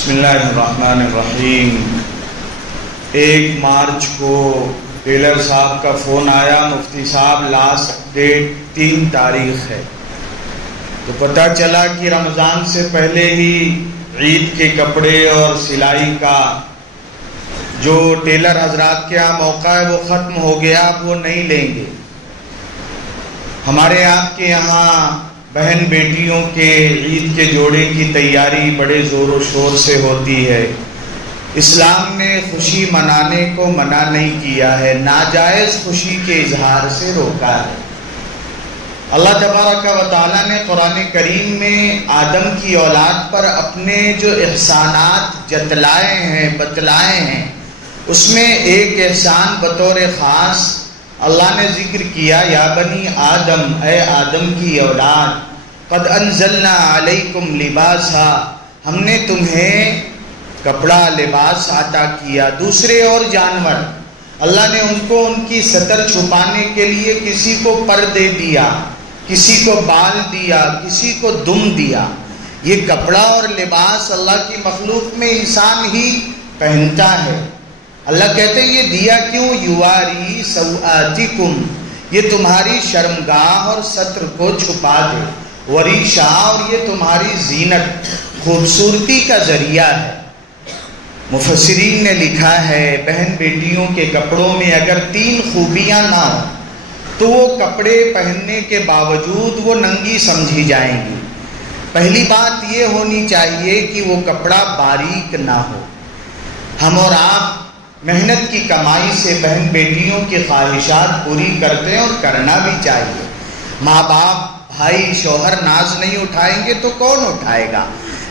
بسم اللہ الرحمن الرحیم۔ 1 مارچ کو ٹیلر صاحب کا فون آیا، مفتی صاحب لاسٹ ڈیٹ 3 تاریخ ہے، تو پتہ چلا کہ رمضان سے پہلے ہی عید کے کپڑے اور سلائی کا جو ٹیلر حضرات کے یہاں موقع ہے وہ ختم ہو گیا، اب وہ نہیں لیں گے۔ ہمارے آپ کے یہاں بہن بیٹیوں کے عید کے جوڑے کی تیاری بڑے زور و شور سے ہوتی ہے۔ اسلام نے خوشی منانے کو منع نہیں کیا ہے، ناجائز خوشی کے اظہار سے روکا ہے۔ اللہ تبارک و تعالیٰ نے قرآن کریم میں آدم کی اولاد پر اپنے جو احسانات جتلائے ہیں، بتلائے ہیں، اس میں ایک احسان بطور خاص اللہ نے ذکر کیا، یا بنی آدم، اے آدم کی اولاد، قد انزلنا علیکم لباسا، ہم نے تمہیں کپڑا لباس عطا کیا۔ دوسرے اور جانور اللہ نے ان کو ان کی ستر چھپانے کے لیے کسی کو پر دے دیا، کسی کو بال دیا، کسی کو دم دیا۔ یہ کپڑا اور لباس اللہ کی مخلوق میں انسان ہی پہنتا ہے۔ اللہ کہتے ہیں یہ دیا کیوں؟ یواری سوآتکم، یہ تمہاری شرمگاہ اور ستر کو چھپا دے، وریشا، اور یہ تمہاری زینت، خوبصورتی کا ذریعہ ہے۔ مفسرین نے لکھا ہے بہن بیٹیوں کے کپڑوں میں اگر 3 خوبیاں نہ ہوں تو وہ کپڑے پہننے کے باوجود وہ ننگی سمجھی جائیں گی۔ پہلی بات یہ ہونی چاہیے کہ وہ کپڑا باریک نہ ہو۔ ہم اور آپ محنت کی کمائی سے بہن بیٹیوں کی خواہشات پوری کرتے ہیں اور کرنا بھی چاہیے۔ ماں باپ، بھائی، شوہر ناز نہیں اٹھائیں گے تو کون اٹھائے گا؟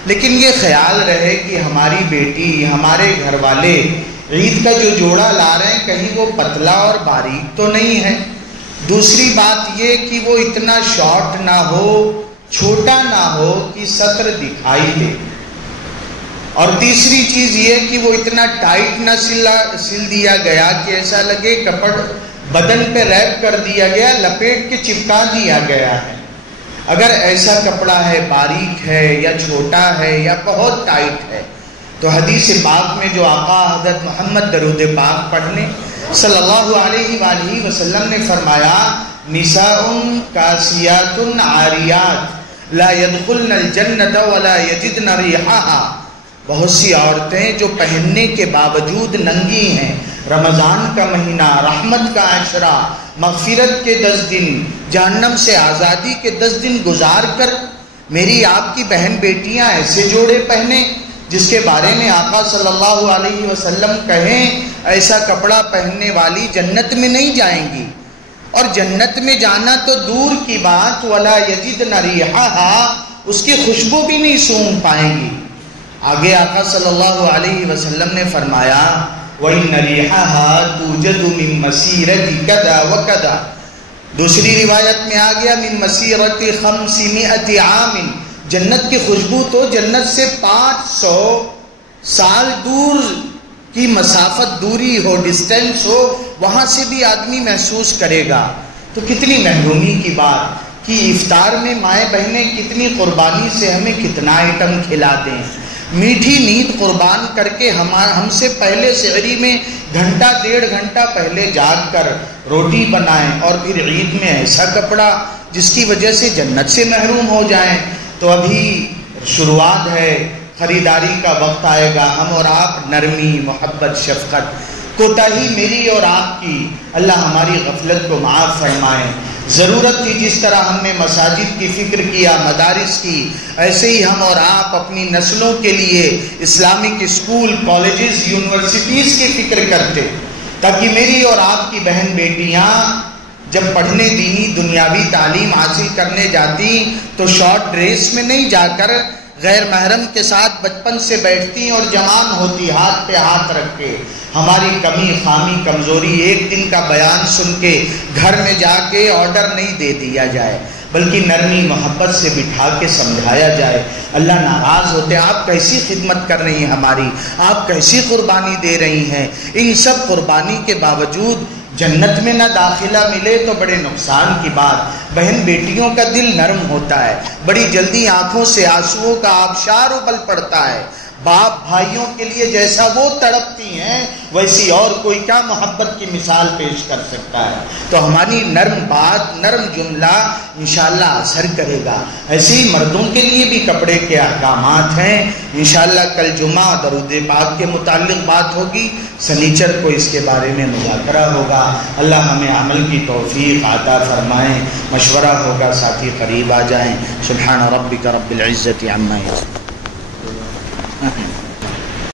لیکن یہ خیال رہے کہ ہماری بیٹی، ہمارے گھر والے عید کا جو جوڑا لا رہے ہیں کہیں وہ پتلا اور باریک تو نہیں ہے۔ دوسری بات یہ کہ وہ اتنا شارٹ نہ ہو، چھوٹا نہ ہو کہ سطر دکھائی دے، اور تیسری چیز یہ کہ وہ اتنا ٹائٹ نہ سل دیا گیا کہ ایسا لگے کپڑ بدن پہ ریپ کر دیا گیا، لپیٹ کے چپکا دیا گیا ہے۔ اگر ایسا کپڑا ہے، باریک ہے یا چھوٹا ہے یا بہت ٹائٹ ہے، تو حدیث پاک میں جو آقا حضرت محمد درود پاک پڑھنے صلی اللہ علیہ وآلہ وسلم نے فرمایا، نساء کاسیات عاریات لا يدخلن الجنت ولا یجدن ریحہا، بہت سی عورتیں جو پہننے کے باوجود ننگی ہیں، رمضان کا مہینہ، رحمت کا عشرہ، مغفرت کے 10 دن، جہنم سے آزادی کے 10 دن گزار کر میری آپ کی بہن بیٹیاں ایسے جوڑے پہنیں جس کے بارے میں آقا صلی اللہ علیہ وسلم کہیں ایسا کپڑا پہننے والی جنت میں نہیں جائیں گی، اور جنت میں جانا تو دور کی بات، ولا یجدن ریحہا، اس کی خوشبو بھی نہیں سونگھ پائیں گی۔ آگے آقا صلی اللہ علیہ وسلم نے فرمایا، وَإِنَّ رِيحَهَا تُوجَدُ مِن مَسِيرَةِ كَذَا وَكَذَا، دوسری روایت میں آ گیا من مسیرت 500 عام، جنت کی خوشبو تو جنت سے 500 سال دور کی مسافت، دوری ہو، ڈسٹینس ہو، وہاں سے بھی آدمی محسوس کرے گا۔ تو کتنی محرومی کی بات کہ افطار میں مائیں بہنیں کتنی قربانی سے ہمیں کتنا آئٹم کھلا دیں، میٹھی نیند قربان کر کے ہم سے پہلے سحری میں گھنٹہ 1.5 گھنٹہ پہلے جاگ کر روٹی بنائیں، اور پھر عید میں ایسا کپڑا جس کی وجہ سے جنت سے محروم ہو جائیں۔ تو ابھی شروعات ہے، خریداری کا وقت آئے گا، ہم اور آپ نرمی، محبت، شفقت، کوتاہی میری اور آپ کی، اللہ ہماری غفلت کو معاف فرمائے۔ ضرورت تھی جس طرح ہم نے مساجد کی فکر کیا، مدارس کی، ایسے ہی ہم اور آپ اپنی نسلوں کے لیے اسلامک اسکول، کالجز، یونیورسٹیز کی فکر کرتے، تاکہ میری اور آپ کی بہن بیٹیاں جب پڑھنے دینی دنیاوی تعلیم حاصل کرنے جاتی تو شارٹ ڈریس میں نہیں جا کر غیر محرم کے ساتھ بچپن سے بیٹھتی اور جوان ہوتی، ہاتھ پہ ہاتھ رکھ کے۔ ہماری کمی، خامی، کمزوری ایک دن کا بیان سن کے گھر میں جا کے آرڈر نہیں دے دیا جائے، بلکہ نرمی محبت سے بٹھا کے سمجھایا جائے۔ اللہ ناراض ہوتے ہیں، آپ کیسی خدمت کر رہی ہیں ہماری، آپ کیسی قربانی دے رہی ہیں۔ ان سب قربانی کے باوجود جنت میں نہ داخلہ ملے تو بڑے نقصان کی بات۔ بہن بیٹیوں کا دل نرم ہوتا ہے، بڑی جلدی آنکھوں سے آنسوؤں کا آبشار ابل پڑتا ہے، باپ بھائیوں کے لیے جیسا وہ تڑپتی ہیں ویسی اور کوئی کیا محبت کی مثال پیش کر سکتا ہے؟ تو ہماری نرم بات، نرم جملہ انشاءاللہ اثر کرے گا۔ ایسے ہی مردوں کے لیے بھی کپڑے کے احکامات ہیں۔ انشاءاللہ کل جمعہ درود پاک کے متعلق بات ہوگی، سنیچر کو اس کے بارے میں مذاکرہ ہوگا۔ اللہ ہمیں عمل کی توفیق عطا فرمائیں۔ مشورہ ہوگا، ساتھی قریب آ جائیں۔ سبحان ربک رب العزت عما یصفون۔